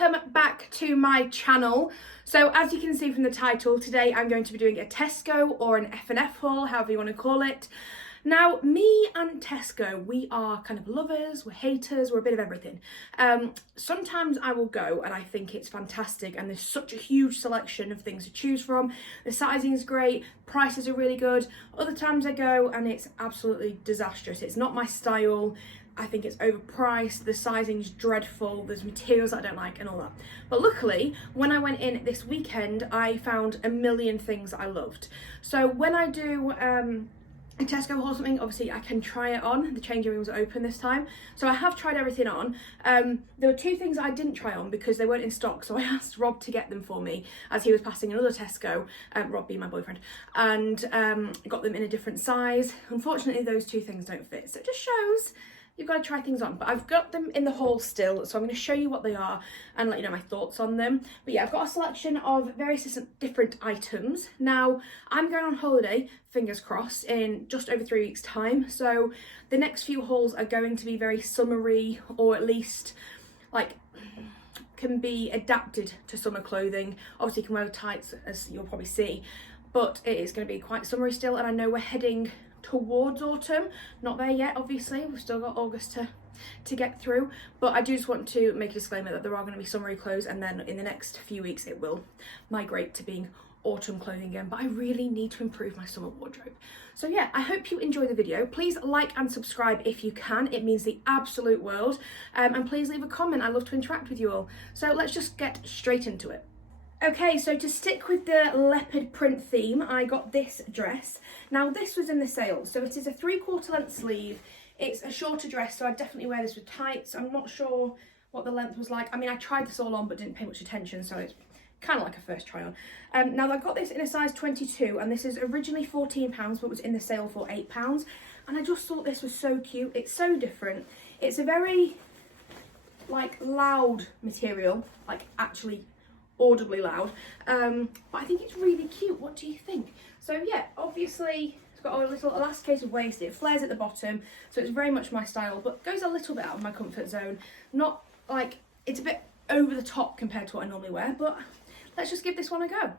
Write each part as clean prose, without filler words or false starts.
welcome back to my channel. So as you can see from the title, today I'm going to be doing a Tesco or an F&F haul, however you want to call it. Now, me and Tesco, we are kind of lovers, we're haters, we're a bit of everything. Sometimes I will go and I think it's fantastic and there's such a huge selection of things to choose from. The sizing is great, prices are really good. Other times I go and it's absolutely disastrous. It's not my style. I think it's overpriced, the sizing's dreadful, there's materials I don't like and all that. But luckily, when I went in this weekend, I found a million things that I loved. So when I do a Tesco haul or something, obviously I can try it on. The changing rooms are open this time. So I have tried everything on. There were two things I didn't try on because they weren't in stock. So I asked Rob to get them for me as he was passing another Tesco, Rob being my boyfriend, and got them in a different size. Unfortunately, those two things don't fit. So it just shows you've got to try things on, but I've got them in the haul still, so I'm going to show you what they are and let you know my thoughts on them. But yeah, I've got a selection of various different items. Now, I'm going on holiday, fingers crossed, in just over 3 weeks' time, so the next few hauls are going to be very summery, or at least, like, can be adapted to summer clothing. Obviously, you can wear tights, as you'll probably see, but it is going to be quite summery still, and I know we're heading towards autumn, not there yet obviously, we've still got August to get through, but I do just want to make a disclaimer that there are going to be summery clothes, and then in the next few weeks it will migrate to being autumn clothing again. But I really need to improve my summer wardrobe. So yeah, I hope you enjoy the video. Please like and subscribe if you can, it means the absolute world, and please leave a comment. I love to interact with you all. So let's just get straight into it. Okay, so to stick with the leopard print theme, I got this dress. Now this was in the sale, so it is a 3/4 length sleeve. It's a shorter dress, so I'd definitely wear this with tights. I'm not sure what the length was like. I mean, I tried this all on but didn't pay much attention, so it's kind of like a first try on. Now I got this in a size 22, and this is originally £14 but was in the sale for £8, and I just thought this was so cute. It's so different. It's a very like loud material, like actually audibly loud, but I think it's really cute. What do you think? So yeah, obviously it's got a little elasticated waist, it flares at the bottom, so it's very much my style, but goes a little bit out of my comfort zone. Not like, it's a bit over the top compared to what I normally wear, but let's just give this one a go.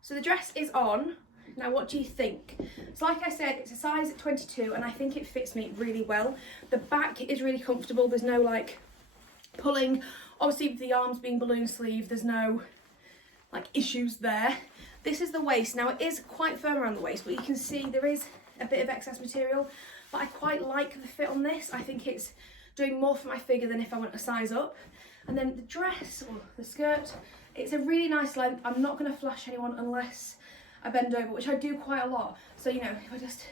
So the dress is on. Now what do you think? So like I said, it's a size 22 and I think it fits me really well. The back is really comfortable, there's no like pulling. Obviously with the arms being balloon sleeve, there's no like issues there. This is the waist. Now it is quite firm around the waist, but you can see there is a bit of excess material, but I quite like the fit on this. I think it's doing more for my figure than if I went a size up. And then the dress, or the skirt, it's a really nice length. I'm not going to flash anyone unless I bend over, which I do quite a lot. So, you know, if I just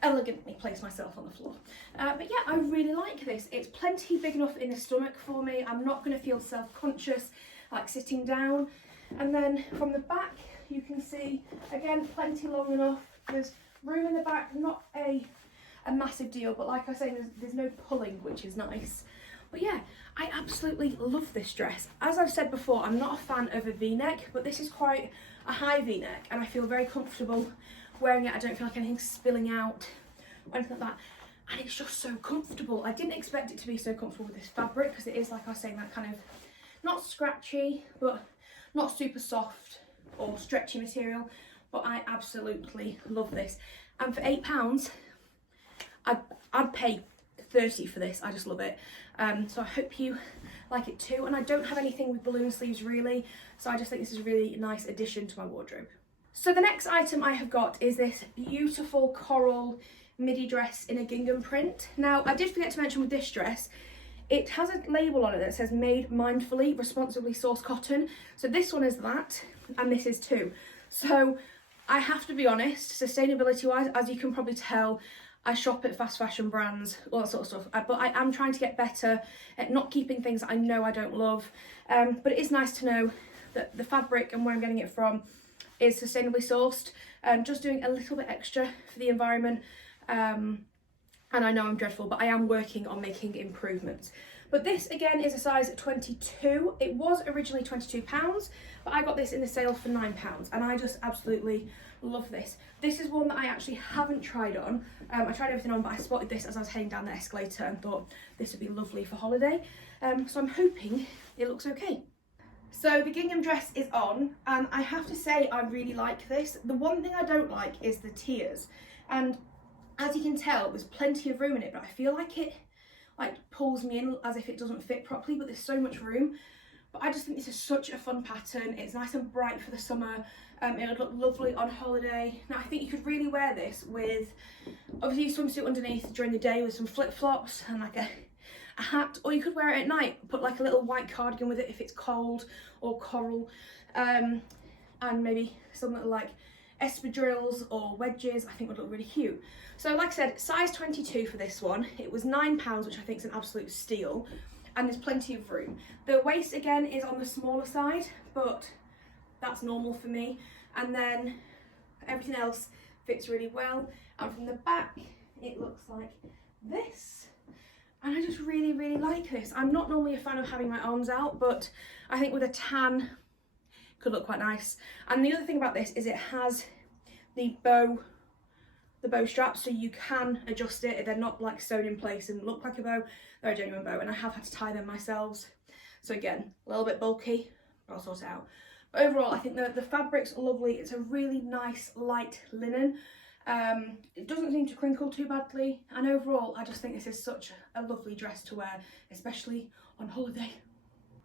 elegantly place myself on the floor. But yeah, I really like this. It's plenty big enough in the stomach for me. I'm not going to feel self-conscious like sitting down. And then from the back you can see, again, plenty long enough. There's room in the back, not a massive deal, but like I say, there's no pulling, which is nice. But yeah, I absolutely love this dress. As I've said before, I'm not a fan of a v-neck, but this is quite a high v-neck and I feel very comfortable wearing it. I don't feel like anything's spilling out or anything like that, and it's just so comfortable. I didn't expect it to be so comfortable with this fabric, because it is, like I was saying, that kind of not scratchy but not super soft or stretchy material. But I absolutely love this, and for £8 I'd pay 30 for this. I just love it. So I hope you like it too. And I don't have anything with balloon sleeves really, so I just think this is a really nice addition to my wardrobe. So the next item I have got is this beautiful coral midi dress in a gingham print. Now I did forget to mention with this dress, it has a label on it that says made mindfully, responsibly sourced cotton. So this one is that, and this is too. So I have to be honest, sustainability wise, as you can probably tell, I shop at fast fashion brands, all that sort of stuff, but I am trying to get better at not keeping things that I know I don't love. But it is nice to know that the fabric and where I'm getting it from is sustainably sourced, just doing a little bit extra for the environment. And I know I'm dreadful, but I am working on making improvements. But this again is a size 22. It was originally £22, but I got this in the sale for £9, and I just absolutely love this. This is one that I actually haven't tried on. I tried everything on, but I spotted this as I was heading down the escalator and thought this would be lovely for holiday. So I'm hoping it looks okay. So the gingham dress is on, and I have to say I really like this. The one thing I don't like is the tiers, and as you can tell, there's plenty of room in it, but I feel like it pulls me in as if it doesn't fit properly, but there's so much room. But I just think this is such a fun pattern. It's nice and bright for the summer. It would look lovely on holiday. Now I think you could really wear this with obviously a swimsuit underneath during the day with some flip-flops and like a hat, or you could wear it at night, put like a little white cardigan with it if it's cold, or coral, and maybe some little like espadrilles or wedges. I think would look really cute. So like I said, size 22 for this one. It was £9, which I think is an absolute steal, and there's plenty of room. The waist again is on the smaller side, but that's normal for me, and then everything else fits really well. And from the back it looks like this, and I just really like this. I'm not normally a fan of having my arms out, but I think with a tan could look quite nice. And the other thing about this is it has the bow straps, so you can adjust it. They're not like sewn in place and look like a bow, they're a genuine bow, and I have had to tie them myself. So again, a little bit bulky, but I'll sort it out. But overall, I think the fabric's lovely. It's a really nice light linen. It doesn't seem to crinkle too badly, and overall I just think this is such a lovely dress to wear, especially on holiday.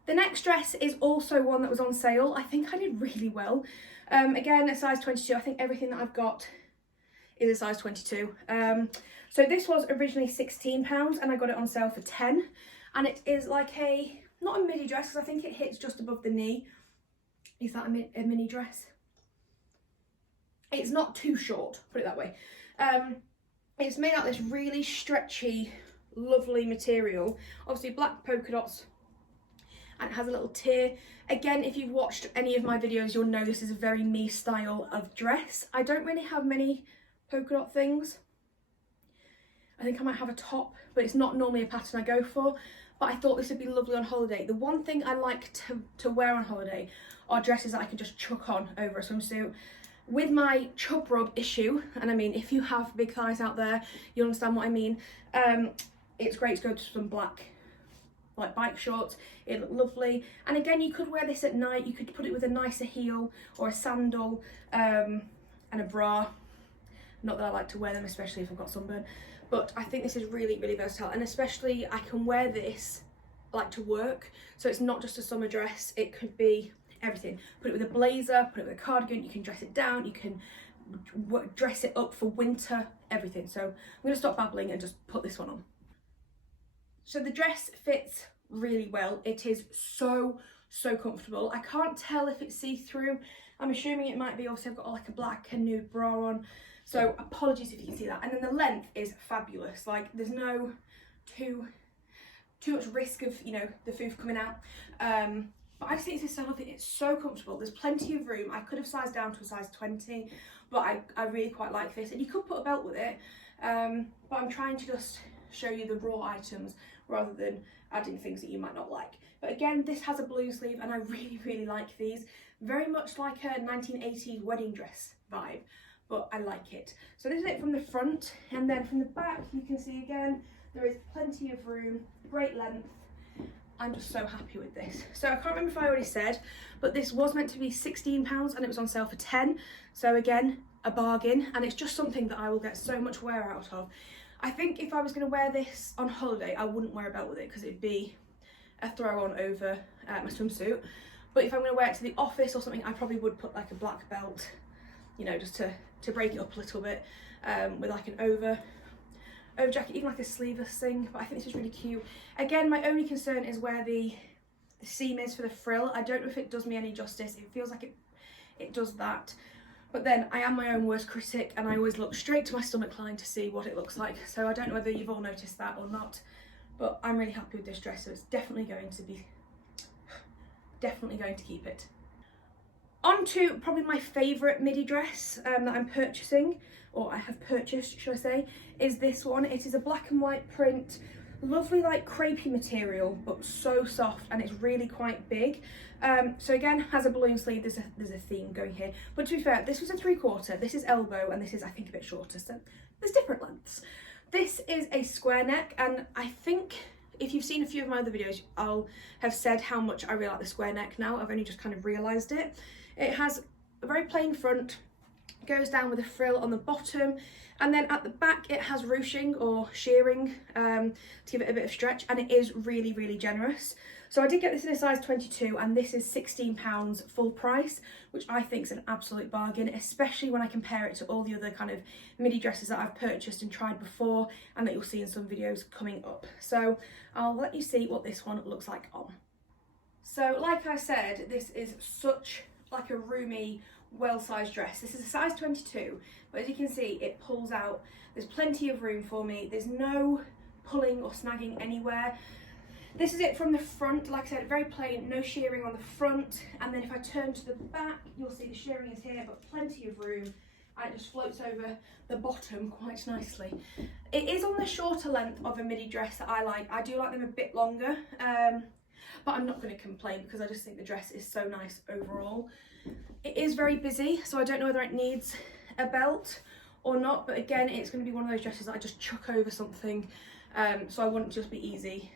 The next dress is also one that was on sale. I think I did really well. Again, a size 22. I think everything that I've got is a size 22. So this was originally £16 and I got it on sale for 10, and it is like not a midi dress, because I think it hits just above the knee. Is that a mini dress? It's not too short, put it that way. It's made out of this really stretchy, lovely material. Obviously black polka dots, and it has a little tier. Again, if you've watched any of my videos, you'll know this is a very me style of dress. I don't really have many polka dot things. I think I might have a top, but it's not normally a pattern I go for. But I thought this would be lovely on holiday. The one thing I like to wear on holiday are dresses that I can just chuck on over a swimsuit. With my chub rub issue, and I mean, if you have big thighs out there, you'll understand what I mean. It's great to go to some black like bike shorts. It looked lovely, and again, you could wear this at night. You could put it with a nicer heel or a sandal, and a bra. Not that I like to wear them, especially if I've got sunburn, but I think this is really versatile, and especially I can wear this like to work, so it's not just a summer dress. It could be everything. Put it with a blazer, put it with a cardigan, you can dress it down, you can dress it up for winter, everything. So I'm going to stop babbling and just put this one on. So the dress fits really well. It is so comfortable. I can't tell if it's see-through. I'm assuming it might be. Also, I've got like a black and nude bra on, so apologies if you can see that. And then the length is fabulous. Like, there's no too much risk of, you know, the foof coming out. But I just think this is so lovely. It's so comfortable. There's plenty of room. I could have sized down to a size 20, but I really quite like this. And you could put a belt with it, but I'm trying to just show you the raw items rather than adding things that you might not like. But again, this has a blue sleeve, and I really like these. Very much like a 1980s wedding dress vibe, but I like it. So this is it from the front, and then from the back you can see again there is plenty of room, great length. I'm just so happy with this. So I can't remember if I already said, but this was meant to be £16 and it was on sale for 10. So again, a bargain, and it's just something that I will get so much wear out of. I think if I was going to wear this on holiday, I wouldn't wear a belt with it because it'd be a throw on over my swimsuit. But if I'm going to wear it to the office or something, I probably would put like a black belt, you know, just to break it up a little bit, with like an over jacket, even like a sleeveless thing. But I think this is really cute. Again, my only concern is where the seam is for the frill. I don't know if it does me any justice. It feels like it does that. But then I am my own worst critic, and I always look straight to my stomach line to see what it looks like. So I don't know whether you've all noticed that or not, but I'm really happy with this dress, so it's definitely going to keep it. On to probably my favourite midi dress that I'm purchasing, or I have purchased, should I say, is this one. It is a black and white print lovely like crepey material, but so soft, and it's really quite big. So again, has a balloon sleeve. There's a theme going here, but to be fair, this was a 3/4, this is elbow, and this is I think a bit shorter, so there's different lengths. This is a square neck, and I think if you've seen a few of my other videos, I'll have said how much I really like the square neck now. I've only just kind of realised it. It has a very plain front, goes down with a frill on the bottom, and then at the back it has ruching or shearing to give it a bit of stretch, and it is really, really generous. So I did get this in a size 22, and this is £16 full price, which I think is an absolute bargain, especially when I compare it to all the other kind of midi dresses that I've purchased and tried before, and that you'll see in some videos coming up. So I'll let you see what this one looks like on. So like I said, this is such like a roomy, well-sized dress. This is a size 22, but as you can see, it pulls out. There's plenty of room for me. There's no pulling or snagging anywhere. This is it from the front. Like I said, very plain, no shearing on the front. And then if I turn to the back, you'll see the shearing is here, but plenty of room. And it just floats over the bottom quite nicely. It is on the shorter length of a midi dress that I like. I do like them a bit longer, but I'm not going to complain because I just think the dress is so nice overall. It is very busy, so I don't know whether it needs a belt or not, but again, it's going to be one of those dresses that I just chuck over something, so I want it to just be easy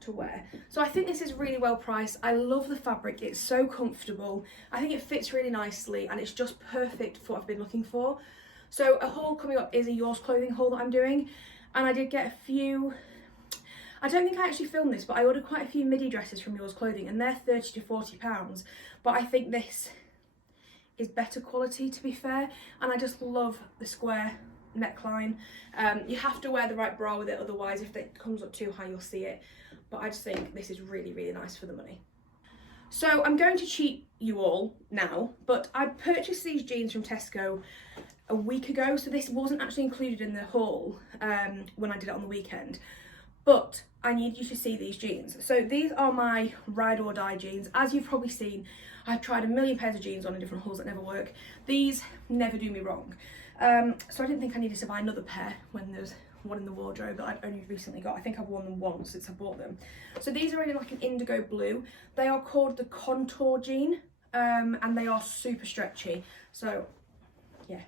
to wear. So I think this is really well priced. I love the fabric, it's so comfortable. I think it fits really nicely, and it's just perfect for what I've been looking for. So a haul coming up is a Yours Clothing haul that I'm doing, and I did get a few. I don't think I actually filmed this, but I ordered quite a few midi dresses from Yours Clothing, and they're £30 to £40, but I think this is better quality, to be fair, and I just love the square neckline. You have to wear the right bra with it, otherwise if it comes up too high you'll see it, but I just think this is really, really nice for the money. So I'm going to cheat you all now, but I purchased these jeans from TESCO a week ago, so this wasn't actually included in the haul when I did it on the weekend, but I need you to see these jeans. So these are my ride or die jeans. As you've probably seen, I've tried a million pairs of jeans on in different hauls that never work. These never do me wrong. So I didn't think I needed to buy another pair when there's one in the wardrobe that I'd only recently got. I think I've worn them once since I bought them. So these are in like an indigo blue. They are called the Contour jean, and they are super stretchy. So yeah,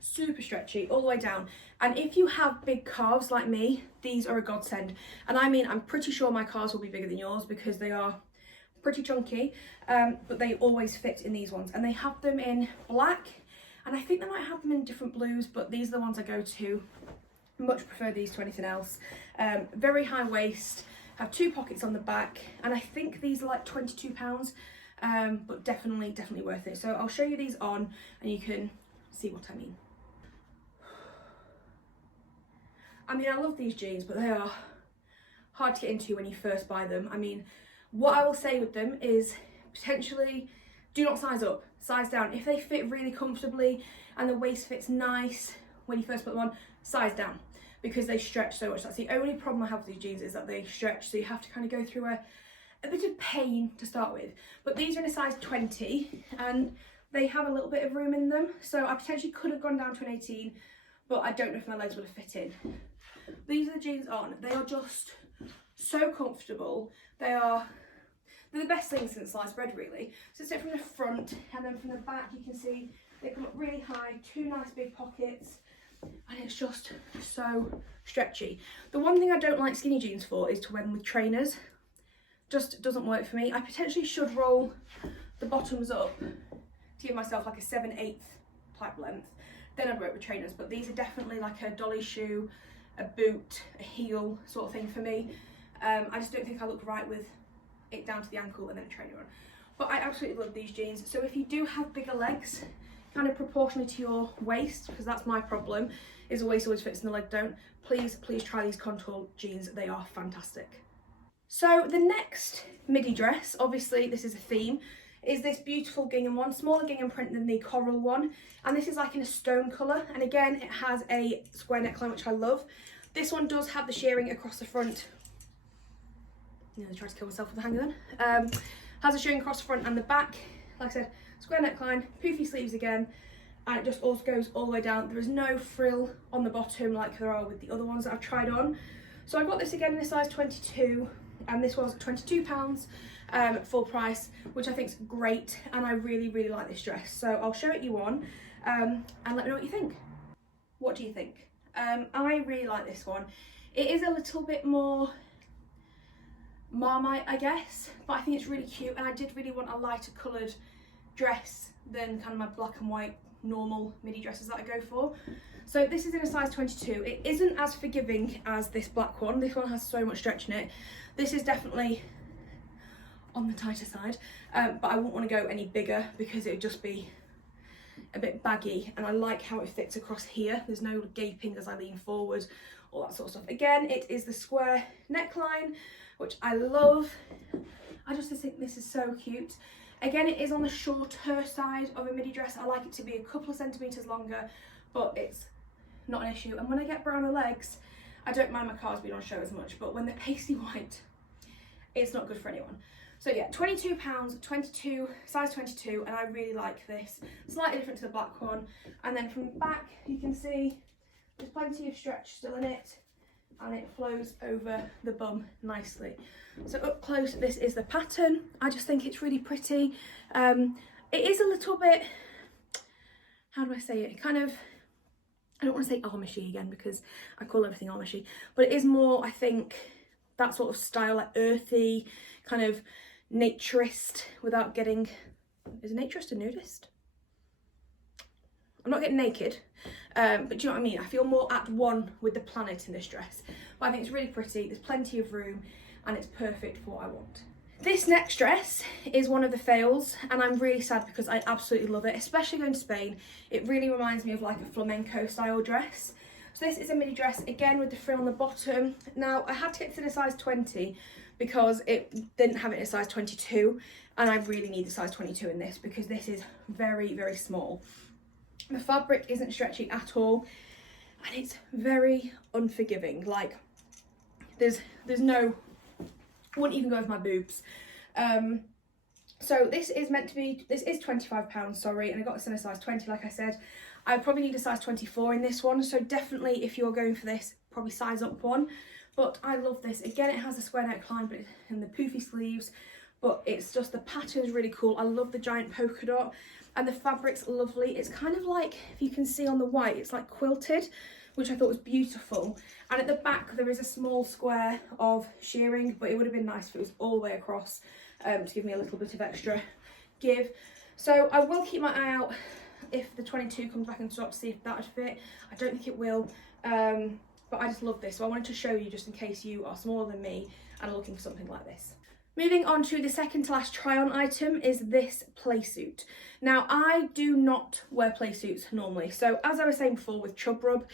super stretchy all the way down. And if you have big calves like me, these are a godsend. And I mean, I'm pretty sure my calves will be bigger than yours because they are pretty chunky, but they always fit in these ones. And they have them in black, and I think they might have them in different blues, but these are the ones I go to. Much prefer these to anything else. Very high waist, have 2 pockets on the back, and I think these are like £22, but definitely worth it. So I'll show you these on and you can see what I mean. I mean, I love these jeans, but they are hard to get into when you first buy them. I mean, what I will say with them is potentially do not size up, size down. If they fit really comfortably and the waist fits nice when you first put them on, size down, because they stretch so much. That's the only problem I have with these jeans, is that they stretch, so you have to kind of go through a bit of pain to start with. But these are in a size 20 and they have a little bit of room in them, so I potentially could have gone down to an 18, but I don't know if my legs would have fit in. These are the jeans on. They are just so comfortable. They're the best thing since sliced bread, really. So it's it from the front, and then from the back you can see they come up really high, 2 nice big pockets, and it's just so stretchy. The one thing I don't like skinny jeans for is to wear them with trainers. Just doesn't work for me. I potentially should roll the bottoms up to give myself like a 7/8 type length. Then I'd wear it with trainers, but these are definitely like a dolly shoe, a boot, a heel sort of thing for me. I just don't think I look right with it down to the ankle and then a trainer on. But I absolutely love these jeans. So if you do have bigger legs, kind of proportionally to your waist, because that's my problem, is the waist always fits and the leg don't, please try these Contour jeans. They are fantastic. So the next midi dress, obviously this is a theme, is this beautiful gingham one, smaller gingham print than the coral one, and this is like in a stone colour, and again it has a square neckline, which I love. This one does have the shearing across the front. I tried to kill myself with the hanger then. Has a shearing across the front and the back. Like I said, square neckline, poofy sleeves again, and it just also goes all the way down. There is no frill on the bottom like there are with the other ones that I've tried on. So I got this again in a size 22, and this was £22 full price, which I think is great, and I really like this dress. So I'll show it you on and let me know what you think. What do you think? I really like this one. It is a little bit more Marmite, I guess, but I think it's really cute, and I did really want a lighter coloured dress than kind of my black and white normal midi dresses that I go for. So this is in a size 22. It isn't as forgiving as this black one. This one has so much stretch in it. This is definitely on the tighter side, but I wouldn't want to go any bigger because it would just be a bit baggy, and I like how it fits across here. There's no gaping as I lean forward, all that sort of stuff. Again, it is the square neckline, which I love. I just think this is so cute. Again, it is on the shorter side of a midi dress. I like it to be a couple of centimetres longer, but it's not an issue. And when I get browner legs, I don't mind my calves being on show as much, but when they're pasty white, it's not good for anyone. So yeah, £22, 22, size 22, and I really like this. Slightly different to the black one. And then from the back, you can see there's plenty of stretch still in it, and it flows over the bum nicely. So up close, this is the pattern. I just think it's really pretty. It is a little bit, how do I say it? Kind of, I don't want to say Amishy again because I call everything Amishy, but it is more, I think, that sort of style, like earthy, kind of naturist without getting, is a naturist a nudist? I'm not getting naked, but do you know what I mean? I feel more at one with the planet in this dress. But I think it's really pretty, there's plenty of room, and it's perfect for what I want. This next dress is one of the fails, and I'm really sad because I absolutely love it, especially going to Spain. It really reminds me of like a flamenco style dress. So this is a midi dress, again with the frill on the bottom. Now, I had to get to the size 20 because it didn't have it in a size 22, and I really need the size 22 in this because this is very small. The fabric isn't stretchy at all, and it's very unforgiving. Like, there's no, I wouldn't even go with my boobs. So this is meant to be, this is £25, sorry, and I got this in a size 20, like I said. I probably need a size 24 in this one, so definitely if you're going for this, probably size up one. But I love this. Again, it has a square neckline but and the poofy sleeves, but it's just, the pattern's really cool. I love the giant polka dot, and the fabric's lovely. It's kind of like, if you can see on the white, it's like quilted, which I thought was beautiful. And at the back there is a small square of shearing, but it would have been nice if it was all the way across, to give me a little bit of extra give. So I will keep my eye out if the 22 comes back in stock to see if that would fit. I don't think it will, but I just love this, so I wanted to show you just in case you are smaller than me and are looking for something like this. Moving on to the second to last try-on item is this Playsuit. Now, I do not wear Playsuits normally, so as I was saying before with chub rub,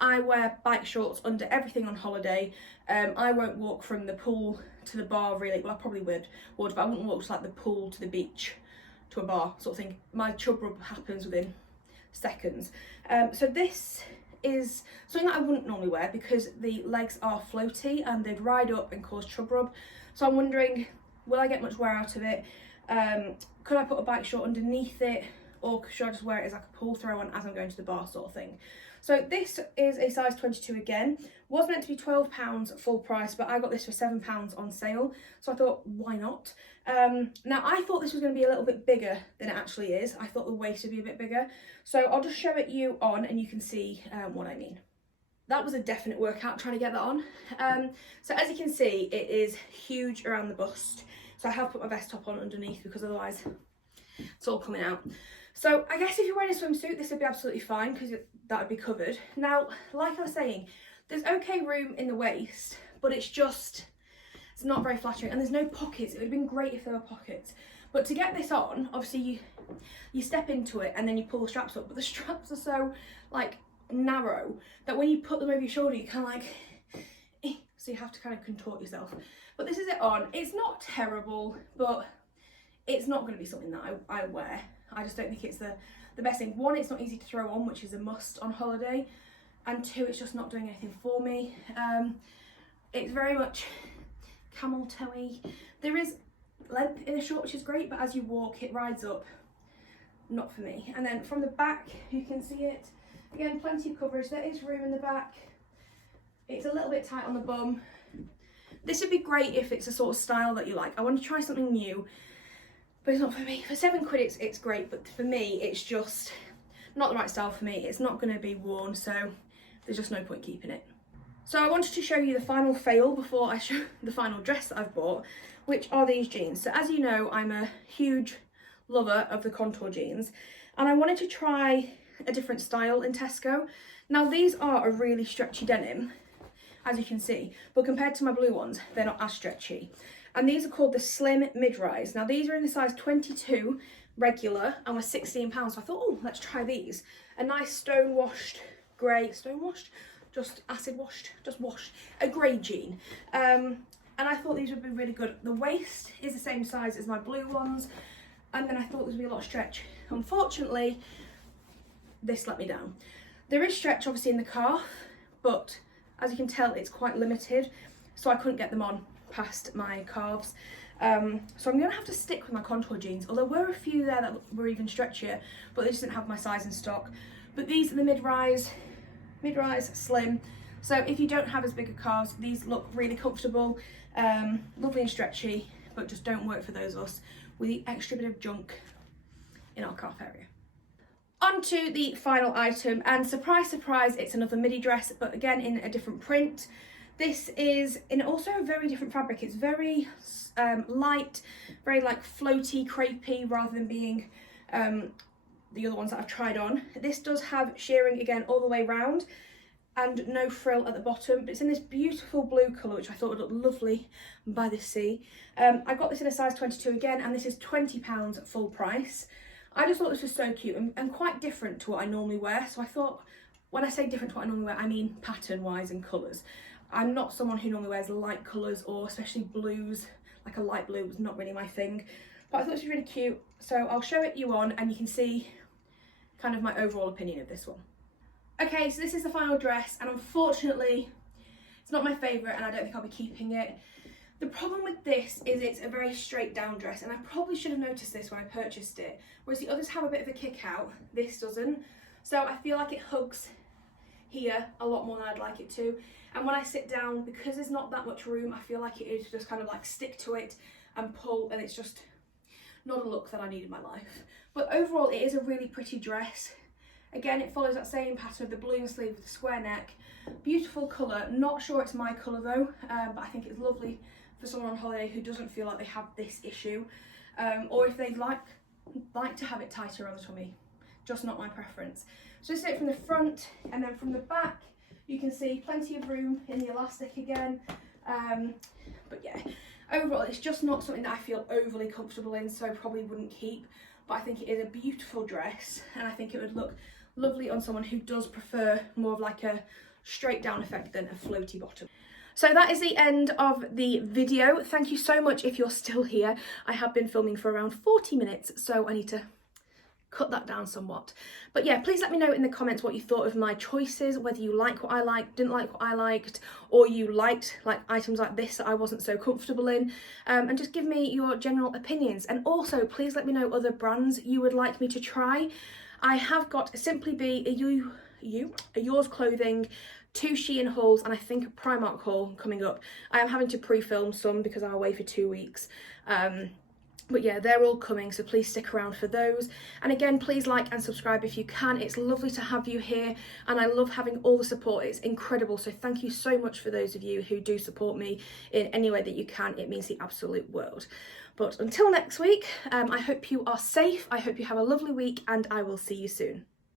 I wear bike shorts under everything on holiday. I won't walk from the pool to the bar really, well I probably would, but I wouldn't walk to like the pool to the beach to a bar sort of thing. My chub rub happens within seconds. So this is something that I wouldn't normally wear because the legs are floaty and they'd ride up and cause chub rub. So I'm wondering, will I get much wear out of it? Could I put a bike short underneath it, or should I just wear it as like a pull throw on as I'm going to the bar sort of thing? So this is a size 22 again. Was meant to be £12 full price, but I got this for £7 on sale. So I thought, why not? Now I thought this was going to be a little bit bigger than it actually is. I thought the waist would be a bit bigger. So I'll just show it you on and you can see what I mean. That was a definite workout trying to get that on. So as you can see, it is huge around the bust. So I have put my vest top on underneath because otherwise it's all coming out. So I guess if you're wearing a swimsuit, this would be absolutely fine because that would be covered. Now, like I was saying, there's okay room in the waist, but it's not very flattering, and there's no pockets. It would have been great if there were pockets. But to get this on, obviously you step into it and then you pull the straps up, but the straps are so like narrow that when you put them over your shoulder, you kind of like, so you have to kind of contort yourself. But this is it on. It's not terrible, but it's not going to be something that I wear. I just don't think it's the best thing. One, it's not easy to throw on, which is a must on holiday, and two, it's just not doing anything for me. It's very much camel toe-y. There is length in a short, which is great, but as you walk it rides up, not for me. And then from the back you can see it again, plenty of coverage. There is room in the back, It's a little bit tight on the bum. This would be great if it's a sort of style that you like. I want to try something new, but it's not for me. For £7 it's great, but for me it's just not the right style for me. It's not going to be worn, so there's just no point keeping it. So I wanted to show you the final fail before I show the final dress that I've bought, which are these jeans. So as you know, I'm a huge lover of the contour jeans, and I wanted to try a different style in TESCO. Now these are a really stretchy denim, as you can see, but compared to my blue ones, they're not as stretchy. And these are called the Slim Mid-Rise. Now these are in a size 22 regular and were £16. So I thought, oh, let's try these. A nice stone-washed grey, just acid washed, just washed, a grey jean. And I thought these would be really good. The waist is the same size as my blue ones, and then I thought this would be a lot of stretch. Unfortunately, this let me down. There is stretch obviously in the calf, but as you can tell, it's quite limited, so I couldn't get them on past my calves. So I'm gonna have to stick with my contour jeans, although there were a few there that were even stretchier, but they just didn't have my size in stock. But these are the mid-rise slim. So if you don't have as big a calves, these look really comfortable, lovely and stretchy, but just don't work for those of us with the extra bit of junk in our calf area. On to the final item, and surprise, surprise, it's another midi dress, but again in a different print. This is in also a very different fabric. It's very light, very like floaty, crepey, rather than being the other ones that I've tried on. This does have shearing again all the way round and no frill at the bottom, but it's in this beautiful blue colour, which I thought would look lovely by the sea. I got this in a size 22 again, and this is £20 full price. I just thought this was so cute and quite different to what I normally wear. So I thought, when I say different to what I normally wear, I mean pattern-wise and colours. I'm not someone who normally wears light colours, or especially blues. Like a light blue was not really my thing. But I thought this was really cute, so I'll show it you on and you can see kind of my overall opinion of this one. Okay, so this is the final dress, and unfortunately it's not my favourite and I don't think I'll be keeping it. The problem with this is it's a very straight down dress, and I probably should have noticed this when I purchased it, whereas the others have a bit of a kick out, this doesn't. So I feel like it hugs here a lot more than I'd like it to, and when I sit down, because there's not that much room, I feel like it is just kind of like stick to it and pull, and it's just not a look that I need in my life. But overall it is a really pretty dress. Again, it follows that same pattern of the balloon sleeve with the square neck. Beautiful colour, not sure it's my colour though, but I think it's lovely for someone on holiday who doesn't feel like they have this issue, or if they'd like to have it tighter on the tummy, just not my preference. So just it from the front, and then from the back you can see plenty of room in the elastic again, but yeah, overall it's just not something that I feel overly comfortable in, so probably wouldn't keep. But I think it is a beautiful dress, and I think it would look lovely on someone who does prefer more of like a straight down effect than a floaty bottom. So that is the end of the video. Thank you so much if you're still here. I have been filming for around 40 minutes, so I need to cut that down somewhat. But yeah, please let me know in the comments what you thought of my choices, whether you like what I liked, didn't like what I liked, or you liked like items like this that I wasn't so comfortable in, and just give me your general opinions. And also please let me know other brands you would like me to try. I have got a Simply Be, a Yours Clothing, 2 Shein hauls, and I think a Primark haul coming up. I am having to pre-film some because I'm away for 2 weeks. But yeah, they're all coming, so please stick around for those. And again, please like and subscribe if you can. It's lovely to have you here, and I love having all the support. It's incredible, so thank you so much for those of you who do support me in any way that you can. It means the absolute world. But until next week, I hope you are safe, I hope you have a lovely week, and I will see you soon.